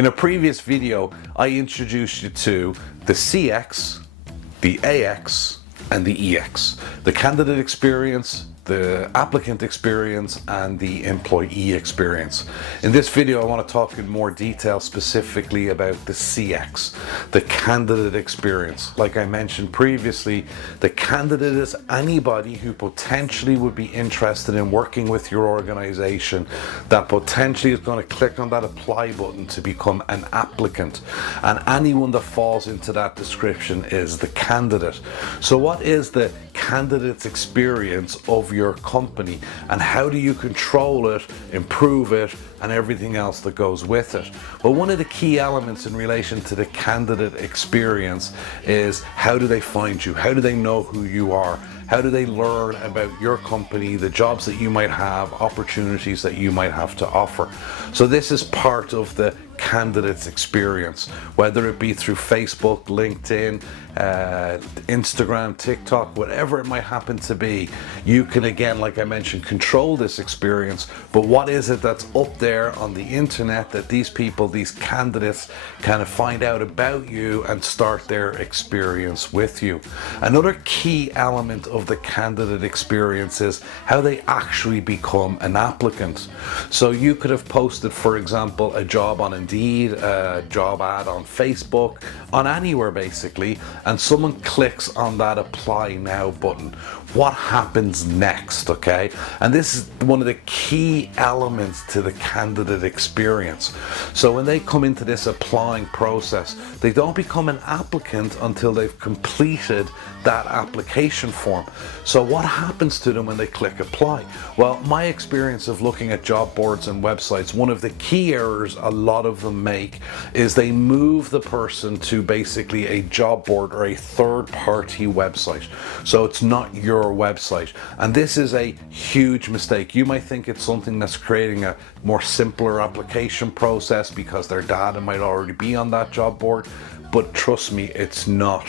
In a previous video, I introduced you to the CX, the AX, and the EX. The candidate experience, the applicant experience, and the employee experience. In this video, I want to talk in more detail specifically about the CX, the candidate experience. Like I mentioned previously, the candidate is anybody who potentially would be interested in working with your organization, that potentially is going to click on that apply button to become an applicant. And anyone that falls into that description is the candidate. So what is the candidate's experience of your company, and how do you control it, improve it, and everything else that goes with it? Well, one of the key elements in relation to the candidate experience is, how do they find you? How do they know who you are? How do they learn about your company, the jobs that you might have, opportunities that you might have to offer? So this is part of the candidate's experience, whether it be through Facebook, LinkedIn, Instagram, TikTok, whatever it might happen to be. You can, again, like I mentioned, control this experience, but what is it that's up there on the internet that these people, these candidates, kind of find out about you and start their experience with you? Another key element of the candidate experience is how they actually become an applicant. So you could have posted, for example, a job on Indeed, a job ad on Facebook, on anywhere basically, and someone clicks on that apply now button. What happens next, okay? And this is one of the key elements to the candidate experience. So when they come into this applying process, they don't become an applicant until they've completed that application form. So what happens to them when they click apply? Well, my experience of looking at job boards and websites, one of the key errors a lot of them make is they move the person to basically a job board or a third-party website. So it's not your website, and this is a huge mistake. You might think it's something that's creating a more simpler application process because their data might already be on that job board, but trust me, it's not.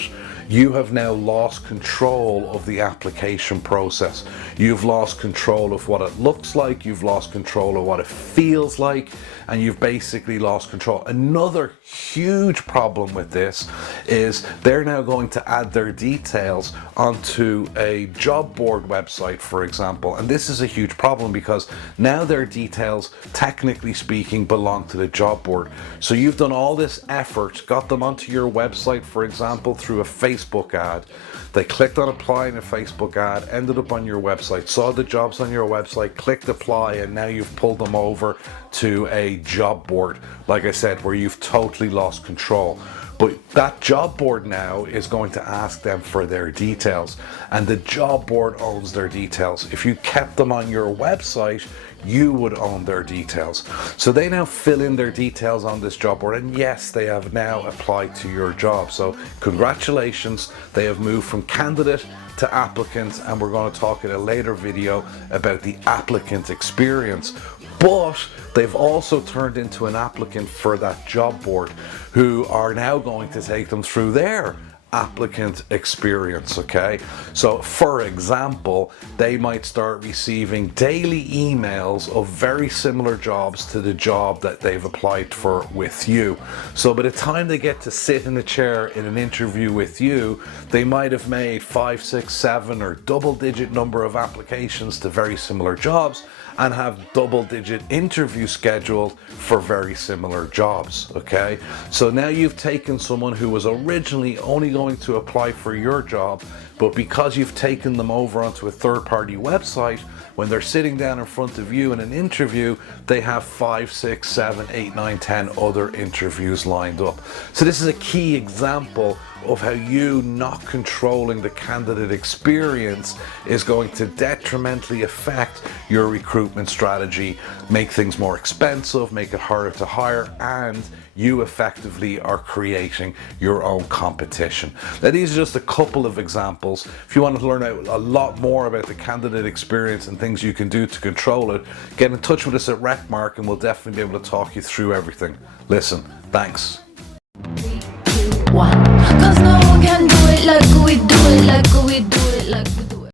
You have now lost control of the application process. You've lost control of what it looks like, you've lost control of what it feels like, and you've basically lost control. Another huge problem with this is they're now going to add their details onto a job board website, for example, and this is a huge problem because now their details, technically speaking, belong to the job board. So you've done all this effort, got them onto your website, for example, through a Facebook ad. They clicked on apply in a Facebook ad, ended up on your website, saw the jobs on your website, clicked apply, and now you've pulled them over to a job board, like I said, where you've totally lost control. But that job board now is going to ask them for their details, and the job board owns their details. If you kept them on your website, you would own their details. So they now fill in their details on this job board, and yes, they have now applied to your job. So congratulations, they have moved from candidate to applicant, and we're going to talk in a later video about the applicant experience. But they've also turned into an applicant for that job board, who are now going to take them through their applicant experience, okay? So for example, they might start receiving daily emails of very similar jobs to the job that they've applied for with you. So by the time they get to sit in a chair in an interview with you, they might have made 5, 6, 7 or double-digit number of applications to very similar jobs, and have double-digit interviews scheduled for very similar jobs, okay? So now you've taken someone who was originally only going to apply for your job, but because you've taken them over onto a third-party website, when they're sitting down in front of you in an interview, they have 5, 6, 7, 8, 9, 10 other interviews lined up. So this is a key example of how you not controlling the candidate experience is going to detrimentally affect your recruitment strategy, make things more expensive, make it harder to hire, and you effectively are creating your own competition. Now, these are just a couple of examples. If you want to learn a lot more about the candidate experience and things you can do to control it, get in touch with us at Recmark and we'll definitely be able to talk you through everything. Listen, thanks. 3, 2, 1. 'Cause no one can do it like we do it, like we do it, like we do it.